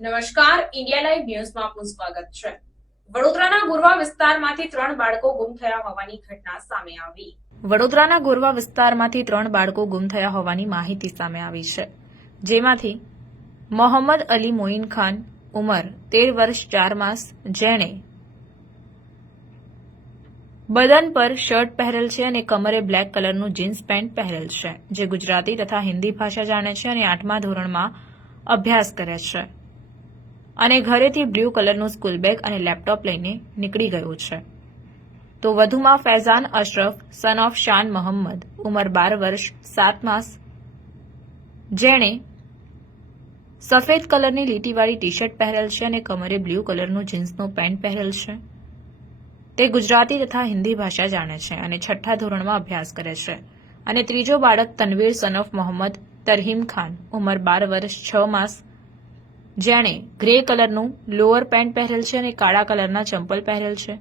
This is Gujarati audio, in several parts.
નમસ્કાર, ઇન્ડિયા લાઈવ ન્યૂઝમાં આપનું સ્વાગત છે. વડોદરાના ગુરવા વિસ્તારમાંથી ત્રણ બાળકો ગુમ થયા હોવાની ઘટના સામે આવી. વડોદરાના ગુરવા વિસ્તારમાંથી ત્રણ બાળકો ગુમ થયા હોવાની માહિતી સામે આવી છે. જેમાંથી મોહમ્મદ અલી મોઇન ખાન ઉંમર તેર વર્ષ ચાર માસ, જેણે બદન પર શર્ટ પહેરેલ છે અને કમરે બ્લેક કલરનું જીન્સ પેન્ટ પહેરેલ છે, જે ગુજરાતી તથા હિન્દી ભાષા જાણે છે અને આઠમા ધોરણમાં અભ્યાસ કરે છે. અને ઘરેથી બ્લુ કલરનું સ્કૂલ બેગ અને લેપટોપ લઈને નીકળી ગયો છે. તો વધુમાં ફૈઝાન અશરફ સન ઓફ શાન મોહમ્મદ, ઉંમર બાર વર્ષ, સાત માસ. જેણે સફેદ કલરની લીટીવાળી ટી શર્ટ પહેરેલ છે અને કમરે બ્લુ કલરનું જીન્સનું પેન્ટ પહેરેલ છે. તે ગુજરાતી તથા હિન્દી ભાષા જાણે છે અને છઠ્ઠા ધોરણમાં અભ્યાસ કરે છે. અને ત્રીજો બાળક તનવીર સન ઓફ મોહમ્મદ તરહીમ ખાન, ઉંમર બાર વર્ષ, છ માસ. જેણે ગ્રે કલરનું લોઅર પેન્ટ પહેરેલ છે અને કાળા કલરના ચંપલ પહેરેલ છે,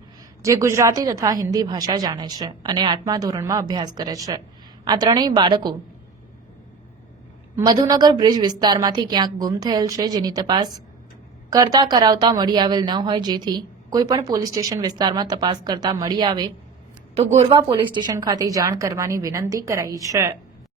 જે ગુજરાતી તથા હિન્દી ભાષા જાણે છે અને આઠમા ધોરણમાં અભ્યાસ કરે છે. આ ત્રણેય બાળકો મધુનગર બ્રિજ વિસ્તારમાંથી ક્યાંક ગુમ થયેલ છે, જેની તપાસ કરતા કરાવતા મળી આવેલ ન હોય, જેથી કોઈપણ પોલીસ સ્ટેશન વિસ્તારમાં તપાસ કરતા મળી આવે તો ગોરવા પોલીસ સ્ટેશન ખાતે જાણ કરવાની વિનંતી કરાઈ છે.